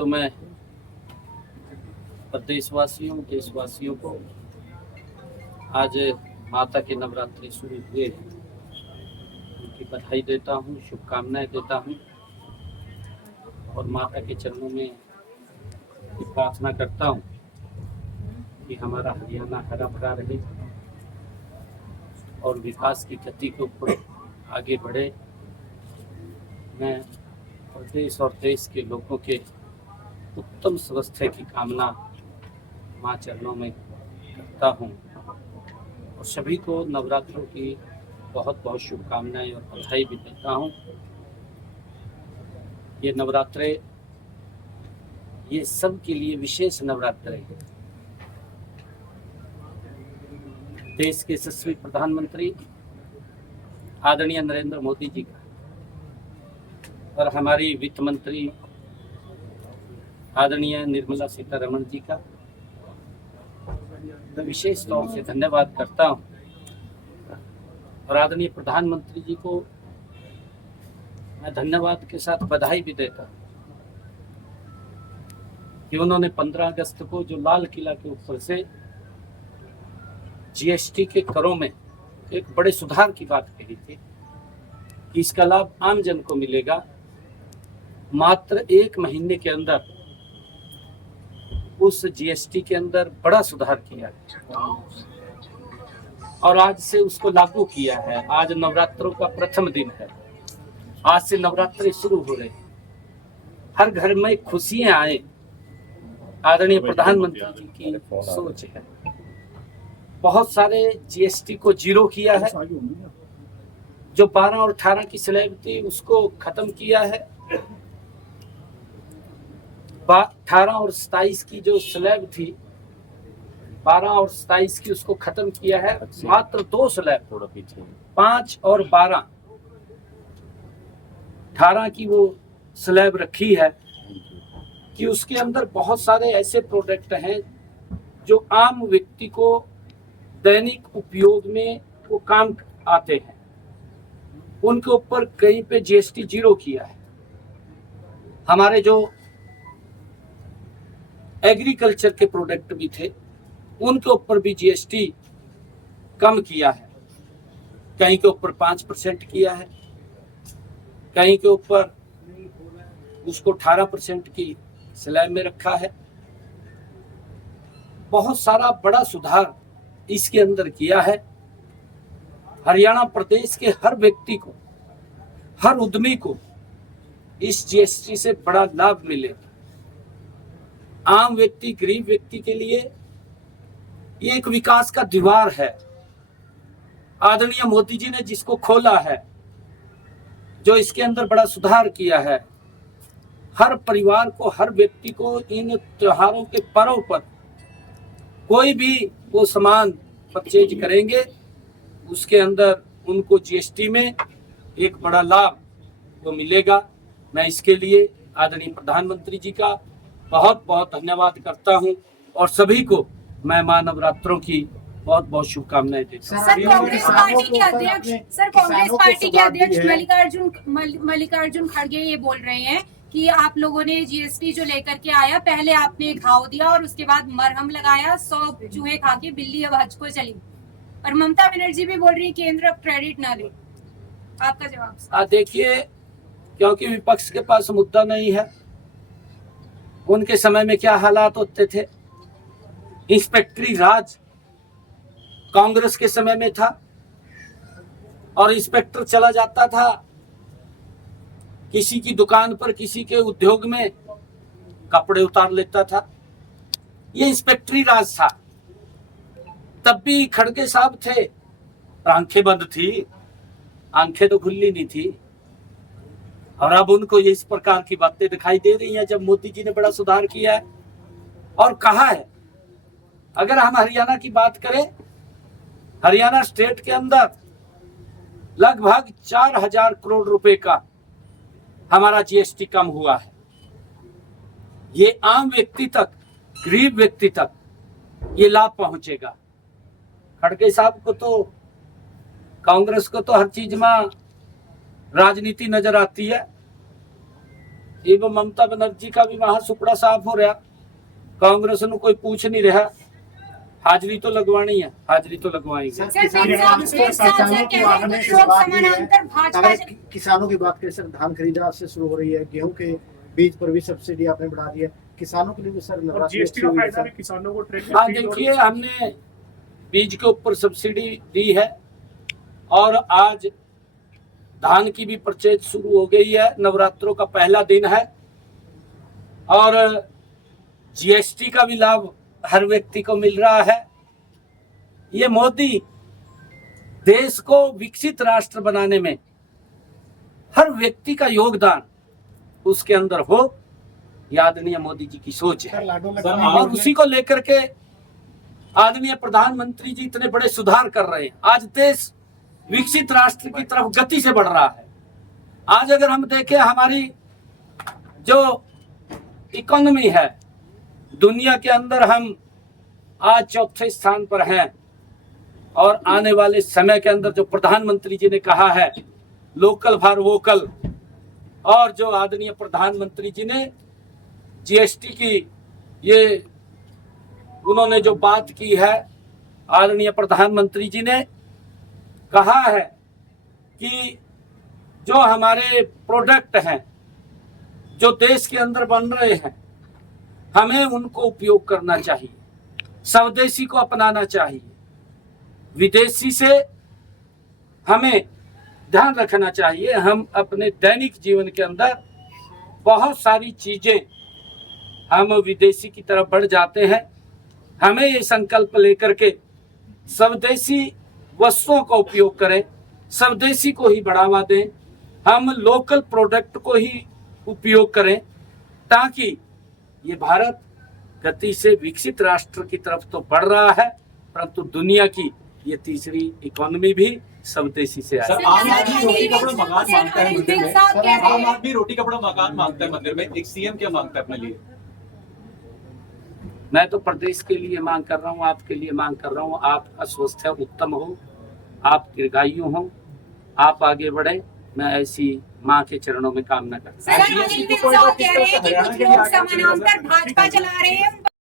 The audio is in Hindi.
तो मैं प्रदेशवासियों देशवासियों को आज माता के नवरात्रि शुरू हुए उनकी बधाई देता हूँ, शुभकामनाएं देता हूँ और माता के चरणों में प्रार्थना करता हूँ कि हमारा हरियाणा हरा भरा रहे और विकास की गति के ऊपर आगे बढ़े। मैं प्रदेश और देश के लोगों के उत्तम स्वास्थ्य की कामना माँ चरणों में करता हूँ और सभी को नवरात्रों की बहुत बहुत शुभकामनाएं और बधाई भी देता हूँ। ये नवरात्रे ये सब के लिए विशेष नवरात्रे हैं। देश के यशस्वी प्रधानमंत्री आदरणीय नरेंद्र मोदी जी का और हमारी वित्त मंत्री आदरणीय निर्मला सीतारमण जी का मैं विशेष तौर से धन्यवाद करता हूं और आदरणीय प्रधानमंत्री जी को मैं धन्यवाद के साथ बधाई भी देता हूं कि उन्होंने 15 अगस्त को जो लाल किला के ऊपर से जीएसटी के करों में एक बड़े सुधार की बात कही थी कि इसका लाभ आम जन को मिलेगा। मात्र 1 महीने के अंदर उस जीएसटी के अंदर बड़ा सुधार किया है और आज से उसको लागू किया है। आज नवरात्रों का प्रथम दिन है। आज से नवरात्रि शुरू हो रहे हैं। हर घर में खुशियां आए, आदरणीय प्रधानमंत्री जी की सोच है। बहुत सारे जीएसटी को जीरो किया है। जो 12 और 18 की स्लैब थी उसको खत्म किया है। 18 और 27 की जो स्लैब थी 12 और 27 की उसको खत्म किया है। मात्र 2 स्लैब 5 और 12 18 की वो स्लैब रखी है कि उसके अंदर बहुत सारे ऐसे प्रोडक्ट हैं जो आम व्यक्ति को दैनिक उपयोग में वो काम आते हैं। उनके ऊपर कहीं पे जीएसटी जीरो किया है। हमारे जो एग्रीकल्चर के प्रोडक्ट भी थे उनके ऊपर भी जीएसटी कम किया है। कहीं के ऊपर 5% किया है, कहीं के ऊपर उसको 18% की स्लैब में रखा है। बहुत सारा बड़ा सुधार इसके अंदर किया है। हरियाणा प्रदेश के हर व्यक्ति को, हर उद्यमी को इस जीएसटी से बड़ा लाभ मिलेगा। आम व्यक्ति, गरीब व्यक्ति के लिए ये एक विकास का द्वार है। आदरणीय मोदी जी ने जिसको खोला है, जो इसके अंदर बड़ा सुधार किया है, हर परिवार को, हर व्यक्ति को इन त्योहारों के पर्व पर कोई भी वो सामान परचेज करेंगे उसके अंदर उनको जीएसटी में एक बड़ा लाभ तो मिलेगा। मैं इसके लिए आदरणीय प्रधानमंत्री जी का बहुत बहुत धन्यवाद करता हूं और सभी को मैं मां नवरात्रों की बहुत बहुत शुभकामनाएं देता हूं। सर, कांग्रेस पार्टी के अध्यक्ष मल्लिकार्जुन खड़गे ये बोल रहे हैं कि आप लोगों ने जीएसटी जो लेकर के आया, पहले आपने घाव दिया और उसके बाद मरहम लगाया, 100 चूहे खा के बिल्ली अब हज को चली। और ममता बनर्जी भी बोल रही है केंद्र अब क्रेडिट ना ले। आपका जवाब? देखिए, क्योंकि विपक्ष के पास मुद्दा नहीं है। उनके समय में क्या हालात होते थे? इंस्पेक्टरी राज कांग्रेस के समय में था और इंस्पेक्टर चला जाता था किसी की दुकान पर, किसी के उद्योग में, कपड़े उतार लेता था। ये इंस्पेक्टरी राज था। तब भी खड़गे साहब थे, आंखें बंद थी, आंखें तो खुली नहीं थी। और अब उनको ये इस प्रकार की बातें दिखाई दे रही हैं जब मोदी जी ने बड़ा सुधार किया है और कहा है। अगर हम हरियाणा की बात करें, हरियाणा स्टेट के अंदर लगभग 4000 करोड़ रुपए का हमारा जीएसटी कम हुआ है। ये आम व्यक्ति तक, गरीब व्यक्ति तक ये लाभ पहुंचेगा। खड़गे साहब को तो, कांग्रेस को तो हर चीज में राजनीति नजर आती है। एवं ममता बनर्जी का भी वहां सुपड़ा साफ हो रहा। कांग्रेस ਨੂੰ कोई पूछ नहीं रहा। हाजिरी तो लगवानी है, हाजिरी तो लगवाएंगे। सर, किसानों की बात करें सर, धान खरीदा आज से शुरू हो रही है, गेहूं के बीज पर भी सब्सिडी आपने बढ़ा दी है, किसानों के लिए भी सर जीएसटी का फायदा भी किसानों को ट्रेड। हाँ देखिए, हमने बीज के ऊपर सब्सिडी दी है और आज धान की भी परचेज शुरू हो गई है। नवरात्रों का पहला दिन है और जीएसटी का भी लाभ हर व्यक्ति को मिल रहा है। ये मोदी देश को विकसित राष्ट्र बनाने में हर व्यक्ति का योगदान उसके अंदर हो, ये आदरणीय मोदी जी की सोच है और उसी को लेकर के आदरणीय प्रधानमंत्री जी इतने बड़े सुधार कर रहे हैं। आज देश विकसित राष्ट्र की तरफ गति से बढ़ रहा है। आज अगर हम देखें, हमारी जो इकोनॉमी है दुनिया के अंदर, हम आज चौथे स्थान पर हैं और आने वाले समय के अंदर जो प्रधानमंत्री जी ने कहा है लोकल फॉर वोकल, और जो आदरणीय प्रधानमंत्री जी ने जीएसटी की ये उन्होंने जो बात की है, आदरणीय प्रधानमंत्री जी ने कहा है कि जो हमारे प्रोडक्ट हैं जो देश के अंदर बन रहे हैं, हमें उनको उपयोग करना चाहिए, स्वदेशी को अपनाना चाहिए, विदेशी से हमें ध्यान रखना चाहिए। हम अपने दैनिक जीवन के अंदर बहुत सारी चीजें हम विदेशी की तरफ बढ़ जाते हैं। हमें ये संकल्प लेकर के स्वदेशी वस्तुओं का उपयोग करें, स्वदेशी को ही बढ़ावा दें, हम लोकल प्रोडक्ट को ही उपयोग करें, ताकि ये भारत गति से विकसित राष्ट्र की तरफ तो बढ़ रहा है, परंतु दुनिया की ये तीसरी इकोनॉमी भी स्वदेशी से आई। आम आदमी रोटी कपड़ा मकान मांगता है मंदिर में, आम आदमी रोटी कपड़ा मकान मांगता है मंदिर में, एक सीएम क्या मांगता है अपने लिए? मैं तो प्रदेश के लिए मांग कर रहा हूँ, आपके लिए मांग कर रहा हूँ, आपका स्वास्थ्य उत्तम हो, आप दीर्घायु हो, आप आगे बढ़े, मैं ऐसी माँ के चरणों में कामना करता हूँ। सर, अनिल विज साहब कह रहे हैं कि कुछ लोग समानांतर भाजपा चला रहे हैं,